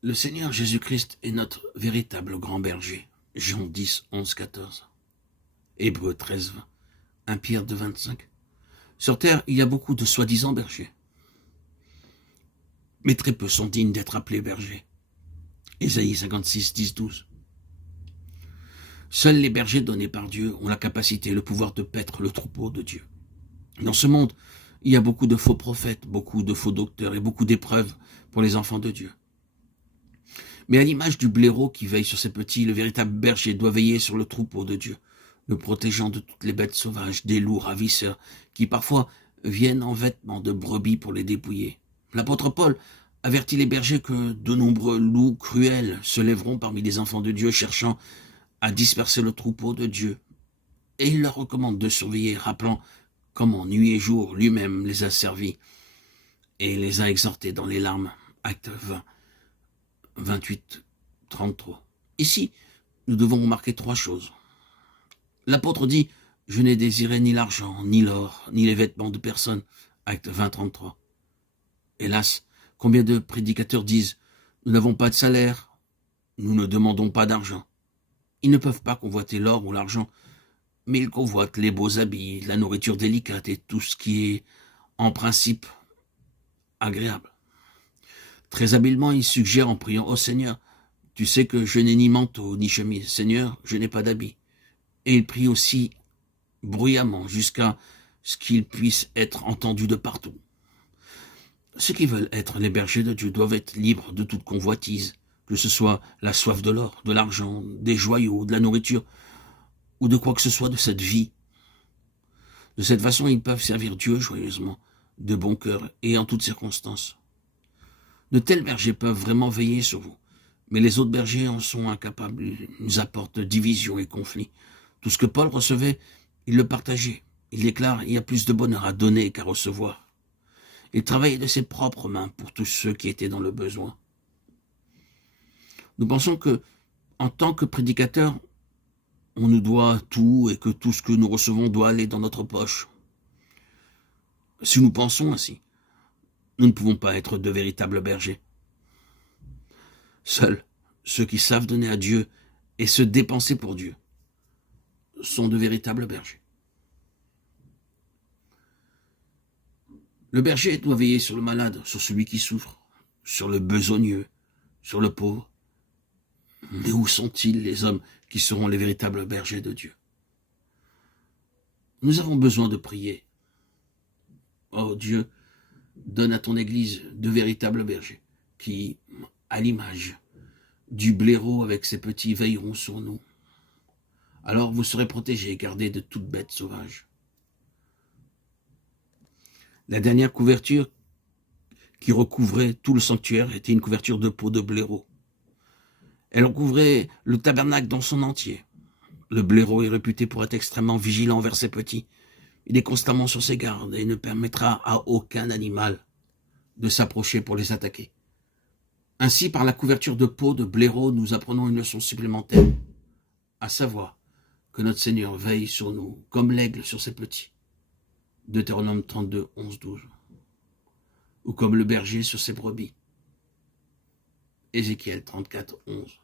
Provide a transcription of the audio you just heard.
Le Seigneur Jésus-Christ est notre véritable grand berger. Jean 10, 11, 14. Hébreux 13, 20. 1 Pierre 2, 25. Sur terre, il y a beaucoup de soi-disant bergers. Mais très peu sont dignes d'être appelés bergers. Ésaïe 56, 10, 12. Seuls les bergers donnés par Dieu ont la capacité et le pouvoir de paître le troupeau de Dieu. Dans ce monde, il y a beaucoup de faux prophètes, beaucoup de faux docteurs et beaucoup d'épreuves pour les enfants de Dieu. Mais à l'image du blaireau qui veille sur ses petits, le véritable berger doit veiller sur le troupeau de Dieu, le protégeant de toutes les bêtes sauvages, des loups ravisseurs, qui parfois viennent en vêtements de brebis pour les dépouiller. L'apôtre Paul avertit les bergers que de nombreux loups cruels se lèveront parmi les enfants de Dieu, cherchant à disperser le troupeau de Dieu. Et il leur recommande de surveiller, rappelant comment nuit et jour lui-même les a servis et les a exhortés dans les larmes. Acte 20, 28, 33. Ici, nous devons remarquer trois choses. L'apôtre dit « Je n'ai désiré ni l'argent, ni l'or, ni les vêtements de personne ». Acte 20, 33. Hélas, combien de prédicateurs disent « Nous n'avons pas de salaire, nous ne demandons pas d'argent ». Ils ne peuvent pas convoiter l'or ou l'argent, mais ils convoitent les beaux habits, la nourriture délicate et tout ce qui est, en principe, agréable. Très habilement, ils suggèrent en priant « Oh Seigneur, tu sais que je n'ai ni manteau ni chemise. Seigneur, je n'ai pas d'habit. » Et ils prient aussi bruyamment jusqu'à ce qu'ils puissent être entendus de partout. Ceux qui veulent être les bergers de Dieu doivent être libres de toute convoitise, que ce soit la soif de l'or, de l'argent, des joyaux, de la nourriture, ou de quoi que ce soit de cette vie. De cette façon, ils peuvent servir Dieu joyeusement, de bon cœur et en toutes circonstances. De tels bergers peuvent vraiment veiller sur vous, mais les autres bergers en sont incapables. Ils nous apportent division et conflit. Tout ce que Paul recevait, il le partageait. Il déclare « Il y a plus de bonheur à donner qu'à recevoir ». Il travaillait de ses propres mains pour tous ceux qui étaient dans le besoin. Nous pensons que, en tant que prédicateurs, on nous doit tout et que tout ce que nous recevons doit aller dans notre poche. Si nous pensons ainsi, nous ne pouvons pas être de véritables bergers. Seuls ceux qui savent donner à Dieu et se dépenser pour Dieu sont de véritables bergers. Le berger doit veiller sur le malade, sur celui qui souffre, sur le besogneux, sur le pauvre. Mais où sont-ils les hommes qui seront les véritables bergers de Dieu? Nous avons besoin de prier. Oh Dieu, donne à ton Église de véritables bergers qui, à l'image du blaireau avec ses petits, veilleront sur nous. Alors vous serez protégés et gardés de toute bête sauvage. La dernière couverture qui recouvrait tout le sanctuaire était une couverture de peau de blaireau. Elle recouvrait le tabernacle dans son entier. Le blaireau est réputé pour être extrêmement vigilant envers ses petits. Il est constamment sur ses gardes et ne permettra à aucun animal de s'approcher pour les attaquer. Ainsi, par la couverture de peau de blaireau, nous apprenons une leçon supplémentaire, à savoir que notre Seigneur veille sur nous comme l'aigle sur ses petits. Deutéronome 32, 11, 12. Ou comme le berger sur ses brebis. Ézéchiel 34, 11.